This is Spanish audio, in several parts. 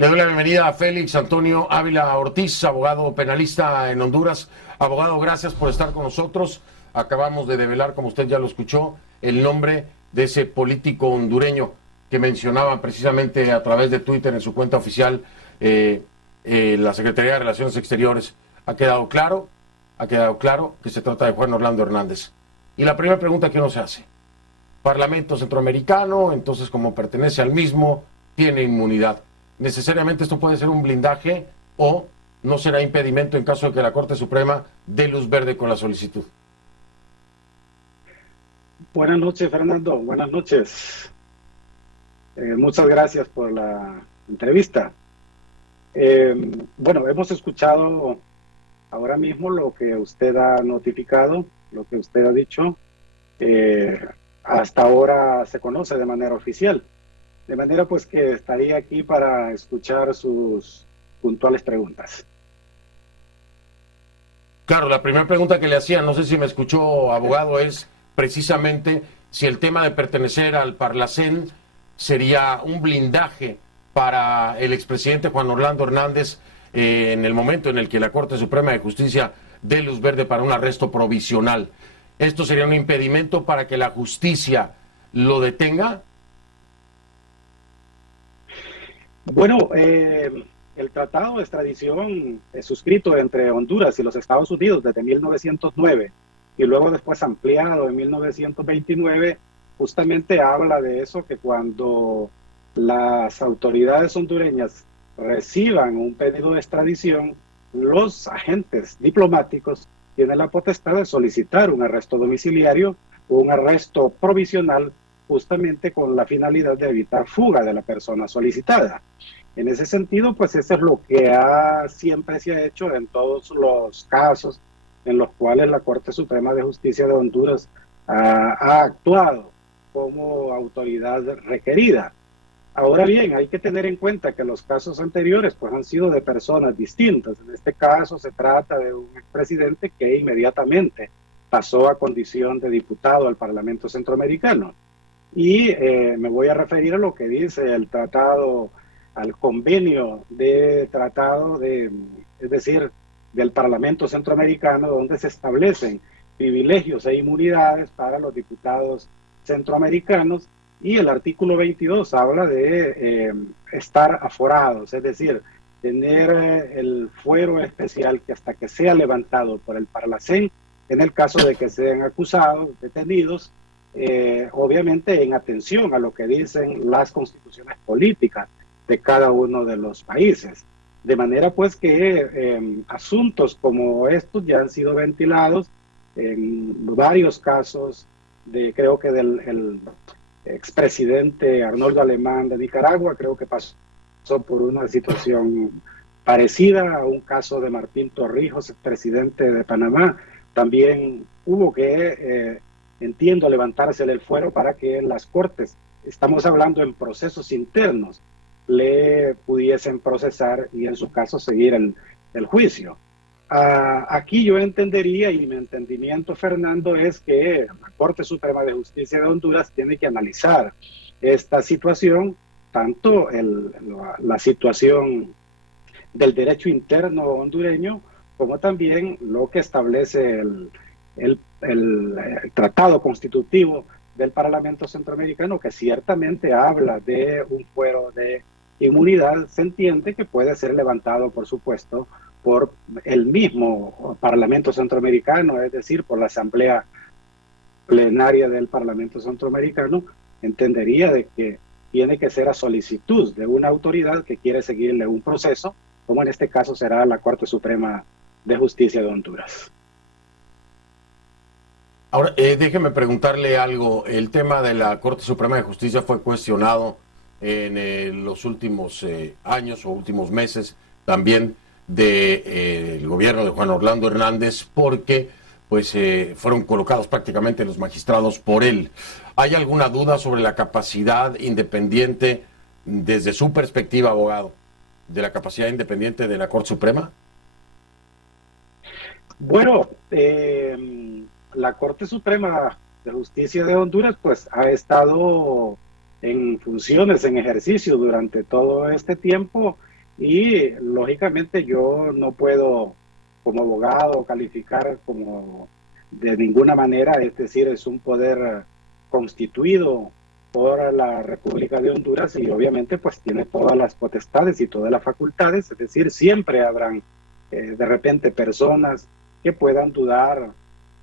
Le doy la bienvenida a Félix Antonio Ávila Ortiz, abogado penalista en Honduras. Abogado, gracias por estar con nosotros. Acabamos de develar, como usted ya lo escuchó, el nombre de ese político hondureño que mencionaba precisamente a través de Twitter en su cuenta oficial la Secretaría de Relaciones Exteriores. Ha quedado claro que se trata de Juan Orlando Hernández. Y la primera pregunta que uno se hace: Parlamento Centroamericano, entonces como pertenece al mismo, tiene inmunidad. ¿Necesariamente esto puede ser un blindaje o no será impedimento en caso de que la Corte Suprema dé luz verde con la solicitud? Buenas noches, Fernando. Buenas noches. Muchas gracias por la entrevista. Bueno, hemos escuchado ahora mismo lo que usted ha notificado, lo que usted ha dicho. Eh, Hasta ahora se conoce de manera oficial. De manera pues que estaría aquí para escuchar sus puntuales preguntas. Claro, la primera pregunta que le hacía, no sé si me escuchó, abogado, es precisamente si el tema de pertenecer al Parlacén sería un blindaje para el expresidente Juan Orlando Hernández en el momento en el que la Corte Suprema de Justicia dé luz verde para un arresto provisional. ¿Esto sería un impedimento para que la justicia lo detenga? Bueno, el tratado de extradición suscrito entre Honduras y los Estados Unidos desde 1909 y luego después ampliado en 1929, justamente habla de eso, que cuando las autoridades hondureñas reciban un pedido de extradición, los agentes diplomáticos tienen la potestad de solicitar un arresto domiciliario o un arresto provisional, justamente con la finalidad de evitar fuga de la persona solicitada. En ese sentido, pues eso es lo que siempre se ha hecho en todos los casos en los cuales la Corte Suprema de Justicia de Honduras ha actuado como autoridad requerida. Ahora bien, hay que tener en cuenta que los casos anteriores pues, han sido de personas distintas. En este caso se trata de un expresidente que inmediatamente pasó a condición de diputado al Parlamento Centroamericano. Y me voy a referir a lo que dice el tratado, al convenio de tratado es decir, del Parlamento Centroamericano, donde se establecen privilegios e inmunidades para los diputados centroamericanos, y el artículo 22 habla de estar aforados, es decir, tener el fuero especial que hasta que sea levantado por el Parlacén, en el caso de que sean acusados, detenidos, obviamente en atención a lo que dicen las constituciones políticas de cada uno de los países. De manera pues que asuntos como estos ya han sido ventilados en varios casos, creo que del expresidente Arnoldo Alemán de Nicaragua, creo que pasó por una situación parecida a un caso de Martín Torrijos, expresidente de Panamá. También hubo que entiendo, levantarse el fuero para que las cortes, estamos hablando en procesos internos, le pudiesen procesar y en su caso seguir el juicio. Aquí yo entendería, y mi entendimiento, Fernando, es que la Corte Suprema de Justicia de Honduras tiene que analizar esta situación, tanto la situación del derecho interno hondureño, como también lo que establece el tratado constitutivo del Parlamento Centroamericano, que ciertamente habla de un fuero de inmunidad. Se entiende que puede ser levantado, por supuesto, por el mismo Parlamento Centroamericano, es decir, por la Asamblea Plenaria del Parlamento Centroamericano. Entendería de que tiene que ser a solicitud de una autoridad que quiere seguirle un proceso, como en este caso será la Corte Suprema de Justicia de Honduras. Ahora, déjeme preguntarle algo. El tema de la Corte Suprema de Justicia fue cuestionado en los últimos años o últimos meses también del gobierno de Juan Orlando Hernández, porque pues fueron colocados prácticamente los magistrados por él. ¿Hay alguna duda sobre la capacidad independiente, desde su perspectiva, abogado, de la capacidad independiente de la Corte Suprema? Bueno, la Corte Suprema de Justicia de Honduras pues ha estado en funciones, en ejercicio durante todo este tiempo, Y lógicamente yo no puedo como abogado calificar como de ninguna manera, es decir, es un poder constituido por la República de Honduras y obviamente pues tiene todas las potestades y todas las facultades, es decir, siempre habrán de repente personas que puedan dudar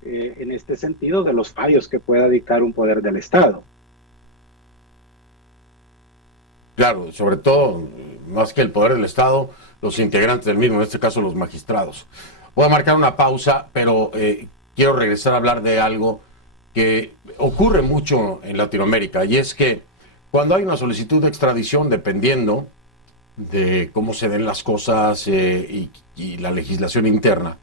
en este sentido de los fallos que pueda dictar un poder del Estado. Claro, sobre todo, más que el poder del Estado, los integrantes del mismo, en este caso los magistrados. Voy a marcar una pausa, pero quiero regresar a hablar de algo que ocurre mucho en Latinoamérica, y es que cuando hay una solicitud de extradición, dependiendo de cómo se den las cosas y la legislación interna,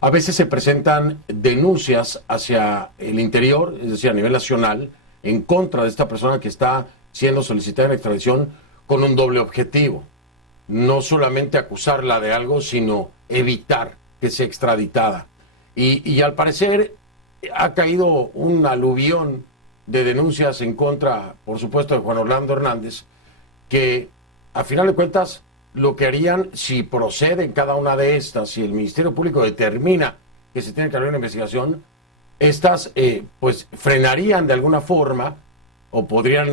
a veces se presentan denuncias hacia el interior, es decir, a nivel nacional, en contra de esta persona que está siendo solicitada en extradición con un doble objetivo. No solamente acusarla de algo, sino evitar que sea extraditada. Y al parecer ha caído un aluvión de denuncias en contra, por supuesto, de Juan Orlando Hernández, que a final de cuentas lo que harían si procede en cada una de estas, si el Ministerio Público determina que se tiene que abrir una investigación, estas pues frenarían de alguna forma o podrían,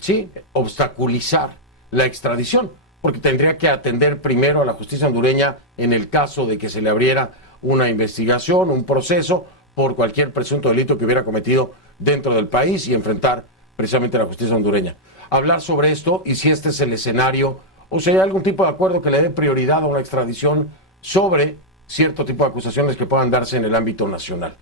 sí, obstaculizar la extradición, porque tendría que atender primero a la justicia hondureña en el caso de que se le abriera una investigación, un proceso por cualquier presunto delito que hubiera cometido dentro del país y enfrentar precisamente a la justicia hondureña. Hablar sobre esto y si este es el escenario o si hay algún tipo de acuerdo que le dé prioridad a una extradición sobre cierto tipo de acusaciones que puedan darse en el ámbito nacional.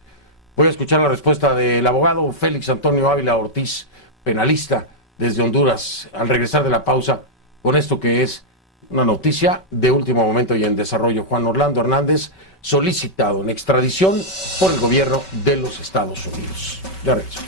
Voy a escuchar la respuesta del abogado Félix Antonio Ávila Ortiz, penalista desde Honduras, al regresar de la pausa con esto que es una noticia de último momento y en desarrollo. Juan Orlando Hernández, solicitado en extradición por el gobierno de los Estados Unidos. Ya regreso.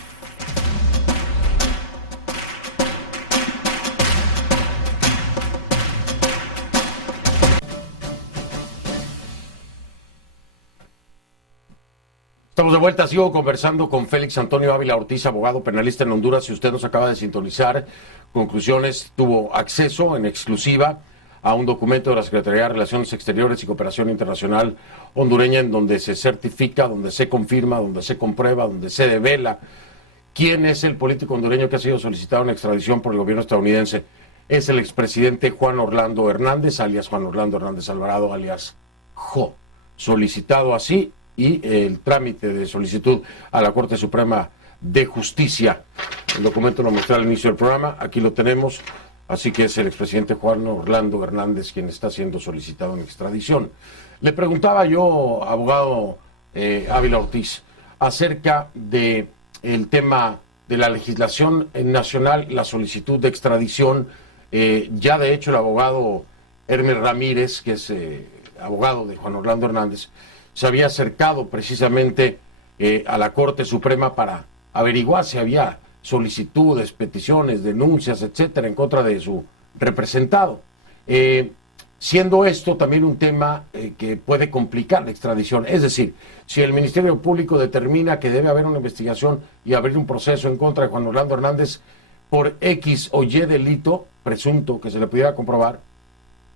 Estamos de vuelta, sigo conversando con Félix Antonio Ávila Ortiz, abogado penalista en Honduras. Si usted nos acaba de sintonizar, Conclusiones tuvo acceso en exclusiva a un documento de la Secretaría de Relaciones Exteriores y Cooperación Internacional hondureña en donde se certifica, donde se confirma, donde se comprueba, donde se devela quién es el político hondureño que ha sido solicitado en extradición por el gobierno estadounidense. Es el expresidente Juan Orlando Hernández, alias Juan Orlando Hernández Alvarado, alias Jo, solicitado así, y el trámite de solicitud a la Corte Suprema de Justicia. El documento lo mostré al inicio del programa, aquí lo tenemos, así que es el expresidente Juan Orlando Hernández quien está siendo solicitado en extradición. Le preguntaba yo, abogado Ávila Ortiz, acerca de el tema de la legislación nacional, la solicitud de extradición. Ya de hecho el abogado Hermes Ramírez, que es abogado de Juan Orlando Hernández, se había acercado precisamente a la Corte Suprema para averiguar si había solicitudes, peticiones, denuncias, etcétera, en contra de su representado. Siendo esto también un tema que puede complicar la extradición. Es decir, si el Ministerio Público determina que debe haber una investigación y abrir un proceso en contra de Juan Orlando Hernández por X o Y delito presunto que se le pudiera comprobar,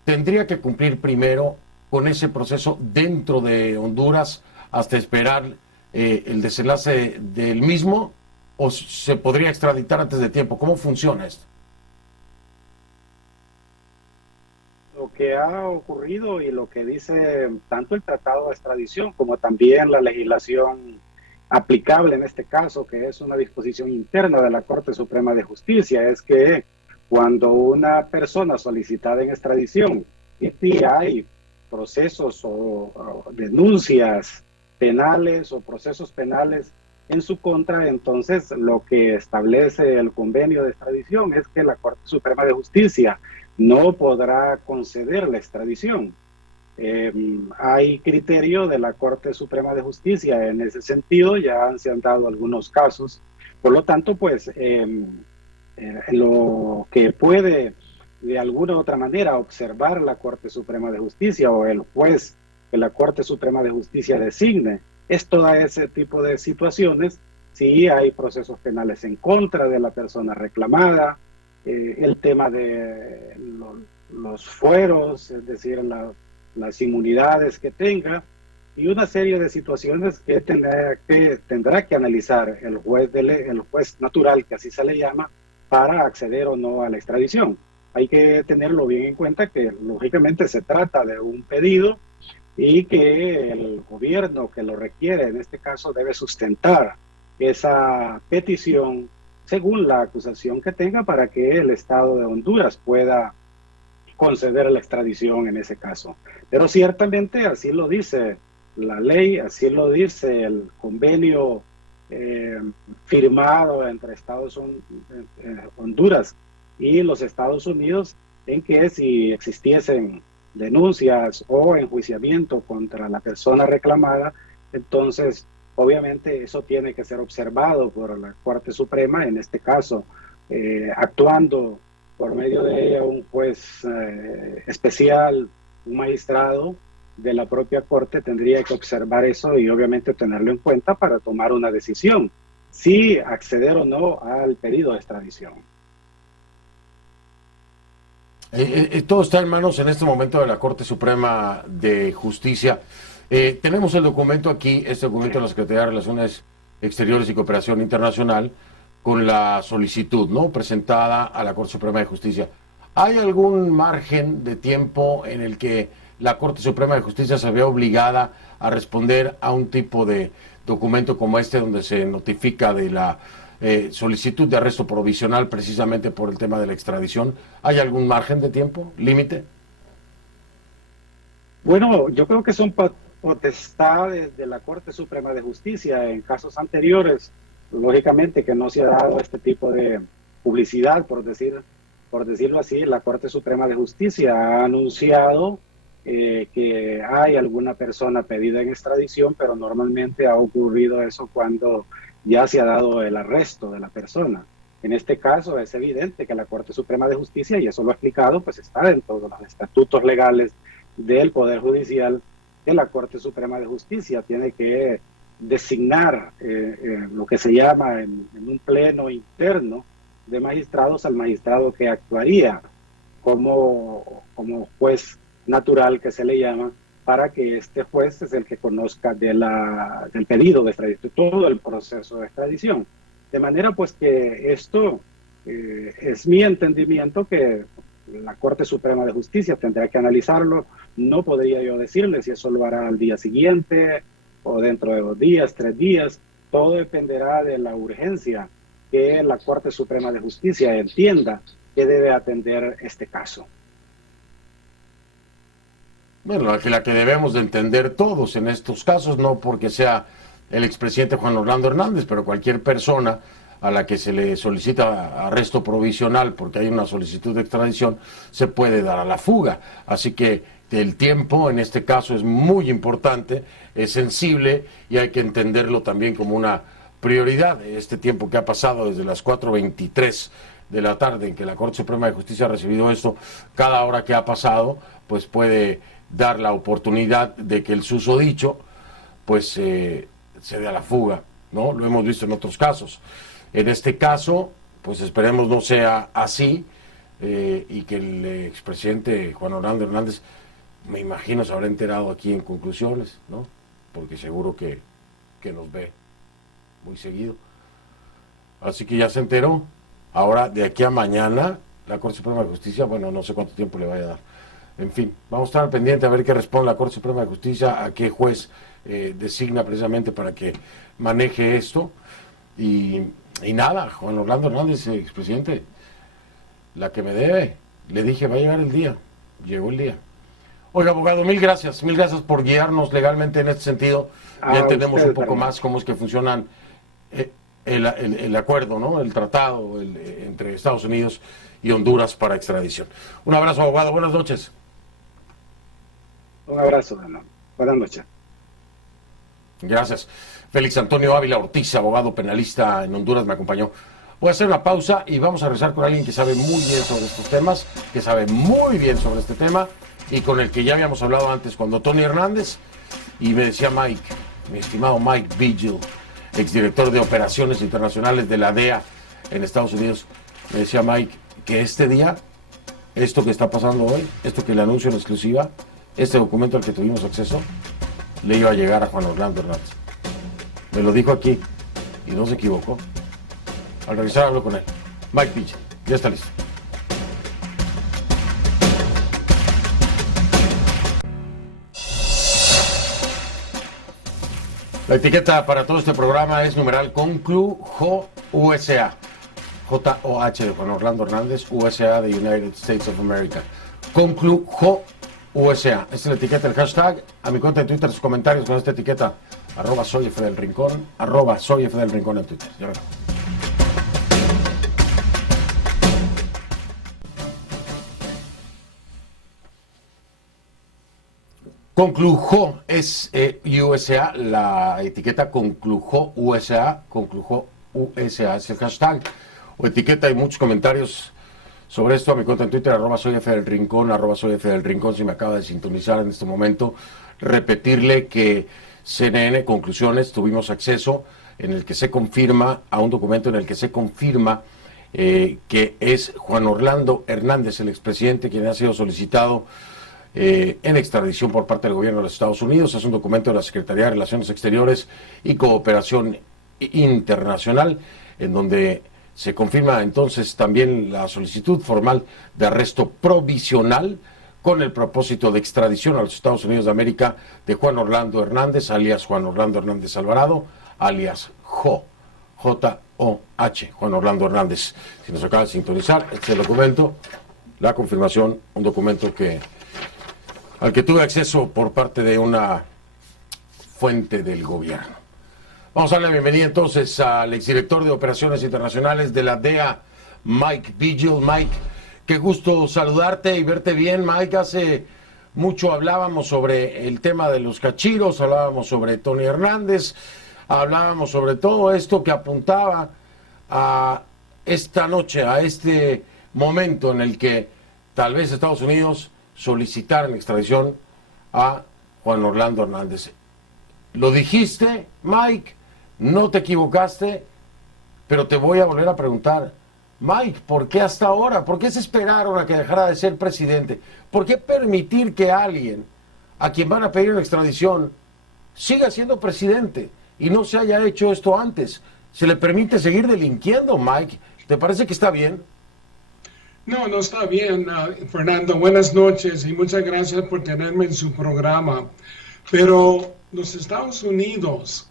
tendría que cumplir primero con ese proceso dentro de Honduras hasta esperar el desenlace del mismo, o se podría extraditar antes de tiempo. ¿Cómo funciona esto? Lo que ha ocurrido y lo que dice tanto el Tratado de Extradición como también la legislación aplicable en este caso, que es una disposición interna de la Corte Suprema de Justicia, es que cuando una persona solicitada en extradición y hay procesos o denuncias penales o procesos penales en su contra, entonces lo que establece el convenio de extradición es que la Corte Suprema de Justicia no podrá conceder la extradición. Hay criterio de la Corte Suprema de Justicia en ese sentido, ya se han dado algunos casos, por lo tanto, pues lo que puede de alguna u otra manera observar la Corte Suprema de Justicia o el juez que la Corte Suprema de Justicia designe es todo ese tipo de situaciones. Si hay procesos penales en contra de la persona reclamada, el tema de los fueros, es decir, las inmunidades que tenga, y una serie de situaciones que tendrá que analizar el juez natural, que así se le llama, para acceder o no a la extradición. Hay que tenerlo bien en cuenta que lógicamente se trata de un pedido y que el gobierno que lo requiere, en este caso, debe sustentar esa petición según la acusación que tenga para que el Estado de Honduras pueda conceder la extradición en ese caso. Pero ciertamente así lo dice la ley, así lo dice el convenio firmado entre Honduras y los Estados Unidos, en que si existiesen denuncias o enjuiciamiento contra la persona reclamada, entonces obviamente eso tiene que ser observado por la Corte Suprema, en este caso actuando por medio de ella un juez especial, un magistrado de la propia Corte tendría que observar eso y obviamente tenerlo en cuenta para tomar una decisión, si acceder o no al pedido de extradición. Todo está en manos en este momento de la Corte Suprema de Justicia. Tenemos el documento aquí, este documento de la Secretaría de Relaciones Exteriores y Cooperación Internacional, con la solicitud, ¿no?, presentada a la Corte Suprema de Justicia. ¿Hay algún margen de tiempo en el que la Corte Suprema de Justicia se vea obligada a responder a un tipo de documento como este, donde se notifica de la solicitud de arresto provisional precisamente por el tema de la extradición? ¿Hay algún margen de tiempo, límite? Bueno, yo creo que son potestades de la Corte Suprema de Justicia. En casos anteriores, lógicamente que no se ha dado este tipo de publicidad, por decirlo así, la Corte Suprema de Justicia ha anunciado que hay alguna persona pedida en extradición, pero normalmente ha ocurrido eso cuando ya se ha dado el arresto de la persona. En este caso es evidente que la Corte Suprema de Justicia, y eso lo ha explicado, pues está dentro de los estatutos legales del Poder Judicial, que la Corte Suprema de Justicia tiene que designar lo que se llama en un pleno interno de magistrados al magistrado que actuaría como juez natural, que se le llama, para que este juez es el que conozca del pedido de extradición, todo el proceso de extradición. De manera pues que esto es mi entendimiento, que la Corte Suprema de Justicia tendrá que analizarlo. No podría yo decirle si eso lo hará al día siguiente o dentro de 2 días, 3 días. Todo dependerá de la urgencia que la Corte Suprema de Justicia entienda que debe atender este caso. Bueno, la que debemos de entender todos en estos casos, no porque sea el expresidente Juan Orlando Hernández, pero cualquier persona a la que se le solicita arresto provisional porque hay una solicitud de extradición, se puede dar a la fuga. Así que el tiempo en este caso es muy importante, es sensible y hay que entenderlo también como una prioridad. Este tiempo que ha pasado desde las 4:23 de la tarde en que la Corte Suprema de Justicia ha recibido esto, cada hora que ha pasado, pues puede dar la oportunidad de que el susodicho pues se dé a la fuga, ¿no? Lo hemos visto en otros casos. En este caso, pues esperemos no sea así, y que el expresidente Juan Orlando Hernández, me imagino, se habrá enterado aquí en conclusiones, ¿no? Porque seguro que nos ve muy seguido. Así que ya se enteró. Ahora, de aquí a mañana, la Corte Suprema de Justicia, bueno, no sé cuánto tiempo le vaya a dar. En fin, vamos a estar pendientes a ver qué responde la Corte Suprema de Justicia, a qué juez designa precisamente para que maneje esto. Y nada, Juan Orlando Hernández, expresidente, la que me debe, le dije, va a llegar el día. Llegó el día. Oiga, abogado, mil gracias por guiarnos legalmente en este sentido. Ya entendemos un poco más cómo es que funcionan el acuerdo, ¿no?, el tratado entre Estados Unidos y Honduras para extradición. Un abrazo, abogado, buenas noches. Un abrazo, hermano. Buenas noches. Gracias. Félix Antonio Ávila Ortiz, abogado penalista en Honduras, me acompañó. Voy a hacer una pausa y vamos a regresar con alguien que sabe muy bien sobre estos temas, que sabe muy bien sobre este tema y con el que ya habíamos hablado antes cuando Tony Hernández, y me decía Mike, mi estimado Mike Vigil, exdirector de Operaciones Internacionales de la DEA en Estados Unidos, me decía Mike que este día esto que está pasando hoy, esto que le anuncio en exclusiva, este documento al que tuvimos acceso, le iba a llegar a Juan Orlando Hernández. Me lo dijo aquí y no se equivocó. Al regresar hablo con él. Mike Pidgeon, ya está listo. La etiqueta para todo este programa es numeral CONCLUJO USA. J-O-H de Juan Orlando Hernández, USA de United States of America. CONCLUJO USA. Esta es la etiqueta, el hashtag. A mi cuenta de Twitter, sus comentarios con esta etiqueta. @soy F del Rincón. @soy F del Rincón en Twitter. Ya verán. Conclujó es USA, la etiqueta Conclujó USA, Conclujó USA es el hashtag o etiqueta. Hay muchos comentarios sobre esto a mi cuenta en Twitter, @soy F del Rincón, @soy F del Rincón. Si me acaba de sintonizar en este momento, repetirle que CNN Conclusiones tuvimos acceso en el que se confirma a un documento en el que se confirma que es Juan Orlando Hernández, el expresidente, quien ha sido solicitado en extradición por parte del gobierno de los Estados Unidos. Es un documento de la Secretaría de Relaciones Exteriores y Cooperación Internacional, en donde se confirma entonces también la solicitud formal de arresto provisional con el propósito de extradición a los Estados Unidos de América de Juan Orlando Hernández, alias Juan Orlando Hernández Alvarado, alias J-O-H, Juan Orlando Hernández. Si nos acaba de sintonizar, este es el documento, la confirmación, un documento al que tuve acceso por parte de una fuente del gobierno. Vamos a darle la bienvenida entonces al exdirector de Operaciones Internacionales de la DEA, Mike Pidgeon. Mike, qué gusto saludarte y verte bien. Mike, hace mucho hablábamos sobre el tema de los cachiros, hablábamos sobre Tony Hernández, hablábamos sobre todo esto que apuntaba a esta noche, a este momento en el que tal vez Estados Unidos solicitar en extradición a Juan Orlando Hernández. Lo dijiste, Mike, no te equivocaste, pero te voy a volver a preguntar, Mike, ¿por qué hasta ahora? ¿Por qué se esperaron a que dejara de ser presidente? ¿Por qué permitir que alguien a quien van a pedir una extradición siga siendo presidente y no se haya hecho esto antes? ¿Se le permite seguir delinquiendo, Mike? ¿Te parece que está bien? No, no está bien, Fernando. Buenas noches y muchas gracias por tenerme en su programa. Pero los Estados Unidos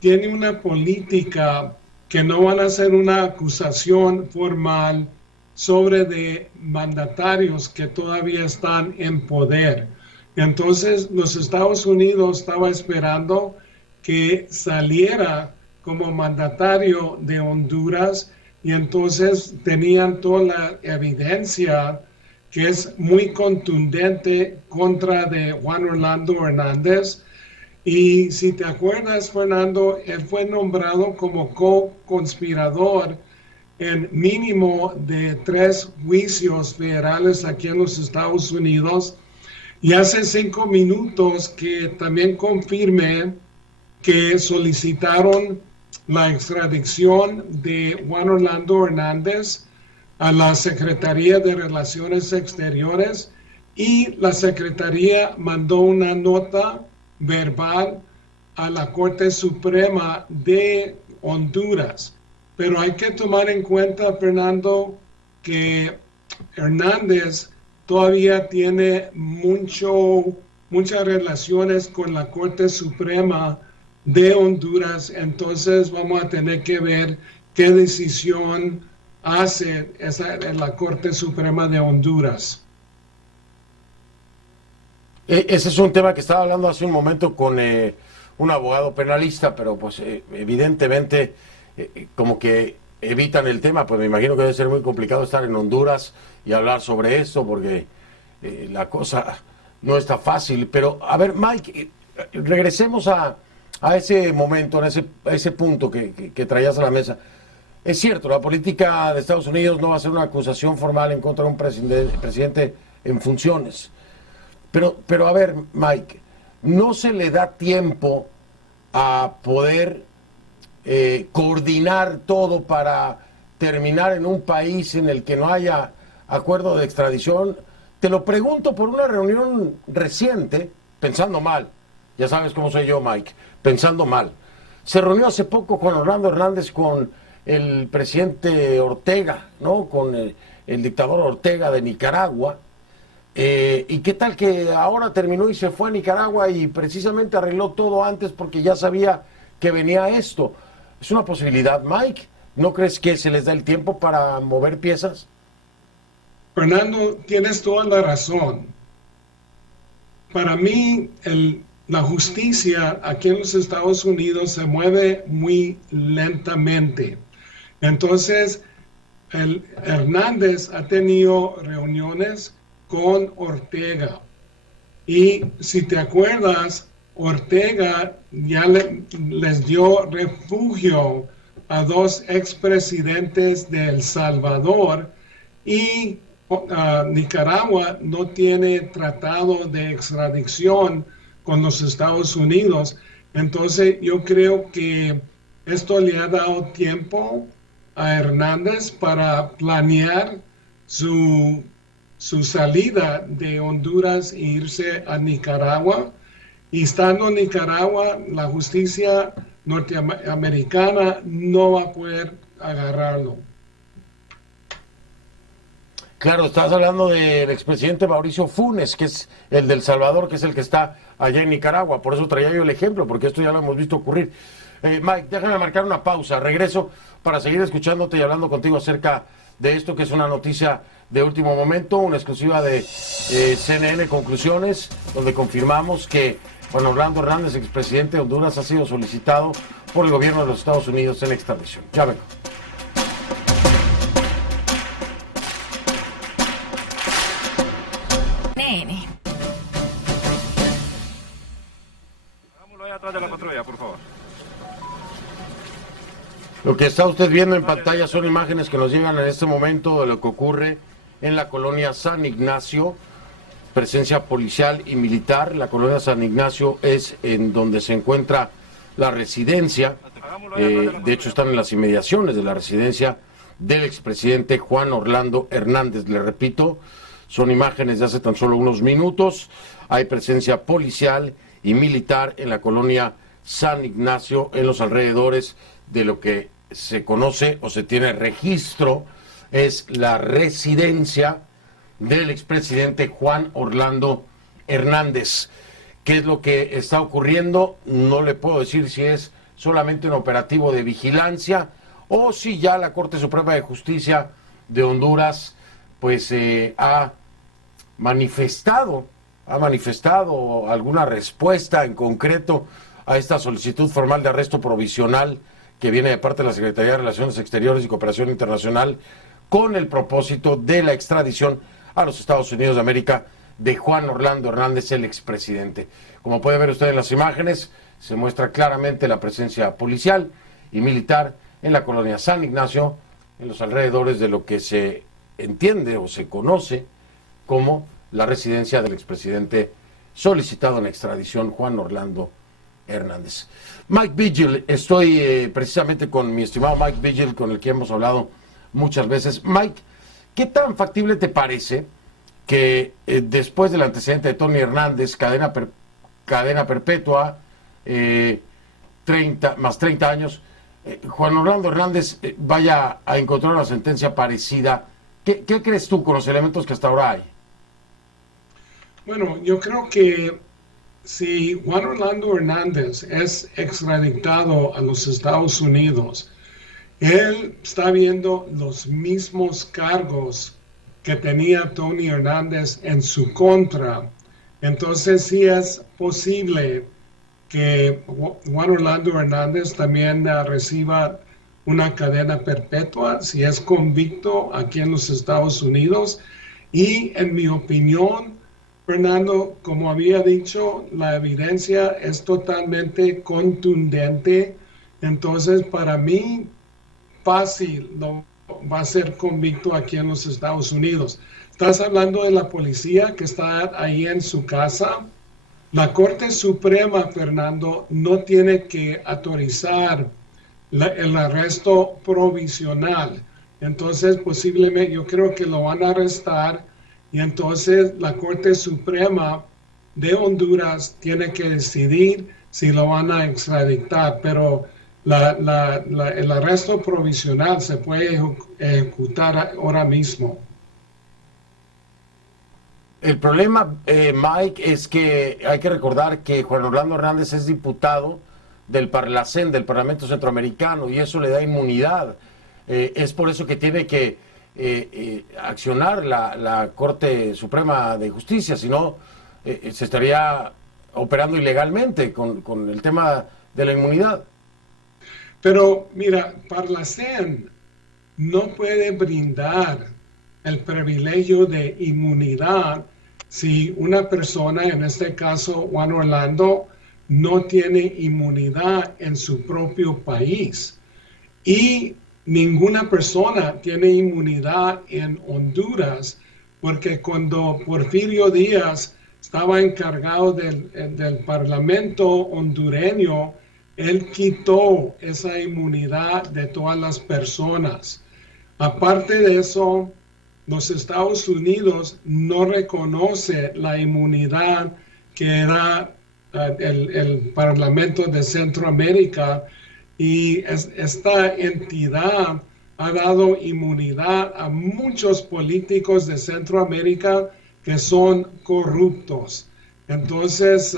tienen una política que no van a hacer una acusación formal sobre de mandatarios que todavía están en poder. Entonces, los Estados Unidos estaba esperando que saliera como mandatario de Honduras. Y entonces tenían toda la evidencia que es muy contundente contra de Juan Orlando Hernández. Y si te acuerdas, Fernando, él fue nombrado como co-conspirador en mínimo de 3 juicios federales aquí en los Estados Unidos. Y hace 5 minutos que también confirmé que solicitaron la extradición de Juan Orlando Hernández a la Secretaría de Relaciones Exteriores y la Secretaría mandó una nota verbal a la Corte Suprema de Honduras. Pero hay que tomar en cuenta, Fernando, que Hernández todavía tiene muchas relaciones con la Corte Suprema de Honduras, entonces vamos a tener que ver qué decisión hace en la Corte Suprema de Honduras. Ese es un tema que estaba hablando hace un momento con un abogado penalista, pero pues evidentemente como que evitan el tema, pues me imagino que debe ser muy complicado estar en Honduras y hablar sobre esto, porque la cosa no está fácil. Pero, a ver, Mike, regresemos a ese momento, a ese punto que traías a la mesa. Es cierto, la política de Estados Unidos no va a ser una acusación formal en contra de un presidente en funciones. Pero a ver, Mike, ¿no se le da tiempo a poder coordinar todo para terminar en un país en el que no haya acuerdo de extradición. Te lo pregunto por una reunión reciente, pensando mal. Ya sabes cómo soy yo, Mike, pensando mal. Se reunió hace poco Juan Orlando Hernández con el presidente Ortega, ¿no? Con el dictador Ortega de Nicaragua. ¿Y qué tal que ahora terminó y se fue a Nicaragua y precisamente arregló todo antes porque ya sabía que venía esto? ¿Es una posibilidad, Mike? ¿No crees que se les da el tiempo para mover piezas? Fernando, tienes toda la razón. Para mí, la justicia aquí en los Estados Unidos se mueve muy lentamente. Entonces, Hernández ha tenido reuniones con Ortega. Y si te acuerdas, Ortega ya les dio refugio a dos expresidentes de El Salvador y Nicaragua no tiene tratado de extradición con los Estados Unidos. Entonces yo creo que esto le ha dado tiempo a Hernández para planear su salida de Honduras e irse a Nicaragua. Y estando en Nicaragua, la justicia norteamericana no va a poder agarrarlo. Claro, estás hablando del expresidente Mauricio Funes, que es el de El Salvador, que es el que está allá en Nicaragua. Por eso traía yo el ejemplo, porque esto ya lo hemos visto ocurrir. Mike, déjame marcar una pausa. Regreso para seguir escuchándote y hablando contigo acerca de esto, que es una noticia de último momento, una exclusiva de CNN Conclusiones, donde confirmamos que Juan Orlando Hernández, expresidente de Honduras, ha sido solicitado por el gobierno de los Estados Unidos en extradición. Ya vengo. Hagámoslo ahí atrás de la patrulla, por favor. Lo que está usted viendo en pantalla son imágenes que nos llegan en este momento de lo que ocurre en la colonia San Ignacio, presencia policial y militar. La colonia San Ignacio es en donde se encuentra la residencia, de hecho están en las inmediaciones de la residencia del expresidente Juan Orlando Hernández. Le repito, son imágenes de hace tan solo unos minutos. Hay presencia policial y militar en la colonia San Ignacio, en los alrededores de lo que se conoce o se tiene registro, es la residencia del expresidente Juan Orlando Hernández. ¿Qué es lo que está ocurriendo? No le puedo decir si es solamente un operativo de vigilancia o si ya la Corte Suprema de Justicia de Honduras pues ha manifestado alguna respuesta en concreto a esta solicitud formal de arresto provisional que viene de parte de la Secretaría de Relaciones Exteriores y Cooperación Internacional con el propósito de la extradición a los Estados Unidos de América de Juan Orlando Hernández, el expresidente. Como puede ver usted en las imágenes, se muestra claramente la presencia policial y militar en la colonia San Ignacio, en los alrededores de lo que se entiende o se conoce como la residencia del expresidente solicitado en extradición, Juan Orlando Hernández. Mike Vigil, estoy precisamente con mi estimado Mike Vigil, con el que hemos hablado muchas veces. Mike, ¿qué tan factible te parece que después del antecedente de Tony Hernández, cadena perpetua, 30 años, Juan Orlando Hernández vaya a encontrar una sentencia parecida? ¿Qué crees tú con los elementos que hasta ahora hay? Bueno, yo creo que si Juan Orlando Hernández es extraditado a los Estados Unidos, él está viendo los mismos cargos que tenía Tony Hernández en su contra. Entonces sí es posible que Juan Orlando Hernández también reciba una cadena perpetua si es convicto aquí en los Estados Unidos. Y en mi opinión, Fernando, como había dicho, la evidencia es totalmente contundente. Entonces, para mí, fácil va a ser convicto aquí en los Estados Unidos. Estás hablando de la policía que está ahí en su casa. La Corte Suprema, Fernando, no tiene que autorizar el arresto provisional. Entonces, posiblemente, yo creo que lo van a arrestar y entonces la Corte Suprema de Honduras tiene que decidir si lo van a extraditar, pero el arresto provisional se puede ejecutar ahora mismo. El problema, Mike, es que hay que recordar que Juan Orlando Hernández es diputado del Parlacén, del Parlamento Centroamericano, y eso le da inmunidad. Es por eso que tiene que accionar la Corte Suprema de Justicia, si no se estaría operando ilegalmente con el tema de la inmunidad. Pero mira, Parlacén no puede brindar el privilegio de inmunidad si una persona, en este caso Juan Orlando, no tiene inmunidad en su propio país. Y ninguna persona tiene inmunidad en Honduras, porque cuando Porfirio Díaz estaba encargado del Parlamento hondureño, él quitó esa inmunidad de todas las personas. Aparte de eso, los Estados Unidos no reconoce la inmunidad que era el Parlamento de Centroamérica, y esta entidad ha dado inmunidad a muchos políticos de Centroamérica que son corruptos. Entonces,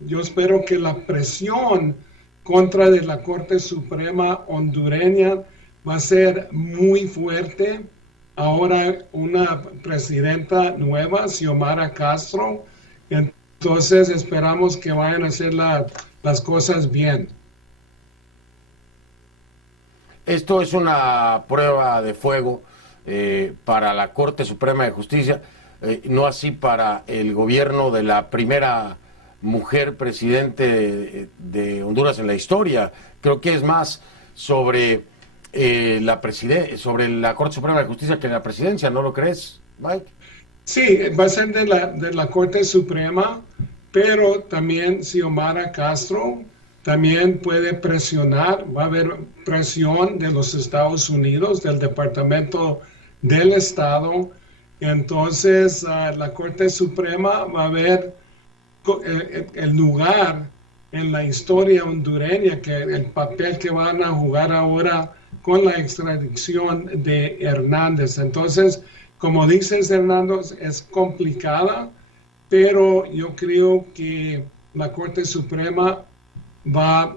yo espero que la presión contra de la Corte Suprema hondureña va a ser muy fuerte. Ahora una presidenta nueva, Xiomara Castro, entonces esperamos que vayan a hacer las cosas bien. Esto es una prueba de fuego para la Corte Suprema de Justicia, no así para el gobierno de la primera mujer presidente de Honduras en la historia. Creo que es más sobre sobre la Corte Suprema de Justicia que la presidencia, ¿no lo crees, Mike? Sí, va a ser de la Corte Suprema, pero también Xiomara Castro también puede presionar, va a haber presión de los Estados Unidos, del Departamento del Estado. Entonces, la Corte Suprema va a ver el lugar en la historia hondureña, que el papel que van a jugar ahora con la extradición de Hernández. Entonces, como dices, Hernando, es complicada, pero yo creo que la Corte Suprema va a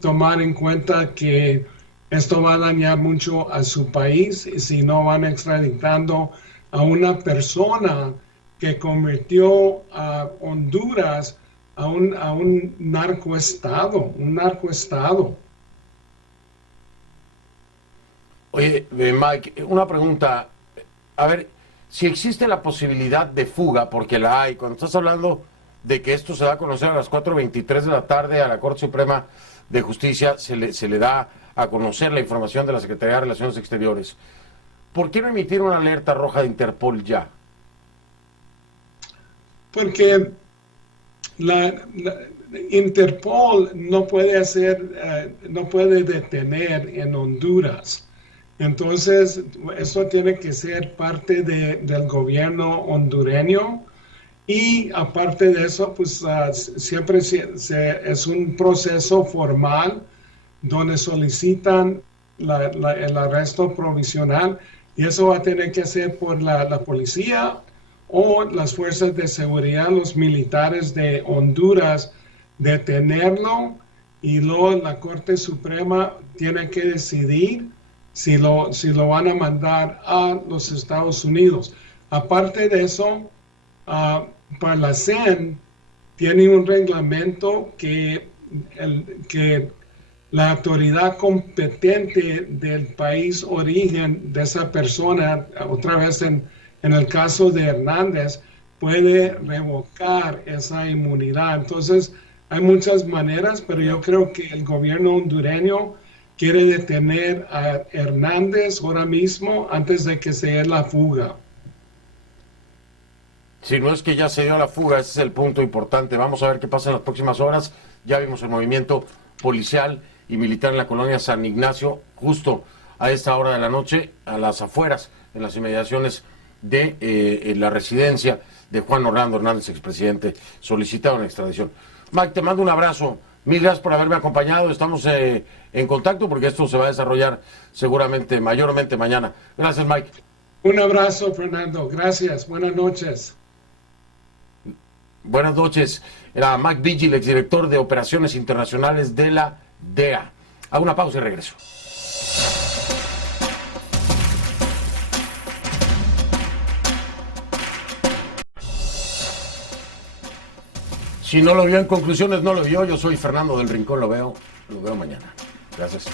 tomar en cuenta que esto va a dañar mucho a su país si no van extraditando a una persona que convirtió a Honduras a un narcoestado, Oye, Mike, una pregunta. A ver, si existe la posibilidad de fuga, porque la hay, cuando estás hablando de que esto se da a conocer a las 4:23 de la tarde a la Corte Suprema de Justicia, se le da a conocer la información de la Secretaría de Relaciones Exteriores. ¿Por qué no emitir una alerta roja de Interpol ya? Porque Interpol no puede no puede detener en Honduras. Entonces, eso tiene que ser parte del gobierno hondureño. Y aparte de eso, pues siempre es un proceso formal donde solicitan el arresto provisional, y eso va a tener que ser por la policía o las fuerzas de seguridad, los militares de Honduras, detenerlo, y luego la Corte Suprema tiene que decidir si lo van a mandar a los Estados Unidos. Aparte de eso, Parlacén tiene un reglamento que la autoridad competente del país origen de esa persona, otra vez en el caso de Hernández, puede revocar esa inmunidad. Entonces, hay muchas maneras, pero yo creo que el gobierno hondureño quiere detener a Hernández ahora mismo antes de que se dé la fuga. Si no es que ya se dio la fuga, ese es el punto importante. Vamos a ver qué pasa en las próximas horas. Ya vimos el movimiento policial y militar en la colonia San Ignacio, justo a esta hora de la noche a las afueras, en las inmediaciones de la residencia de Juan Orlando Hernández, expresidente, solicitado en extradición. Mike, te mando un abrazo. Mil gracias por haberme acompañado. Estamos en contacto porque esto se va a desarrollar seguramente, mayormente mañana. Gracias, Mike. Un abrazo, Fernando. Gracias. Buenas noches. Buenas noches. Era Mike Vigil, exdirector de Operaciones Internacionales de la DEA. Hago una pausa y regreso. Si no lo vio en conclusiones, no lo vio. Yo soy Fernando del Rincón, lo veo mañana. Gracias.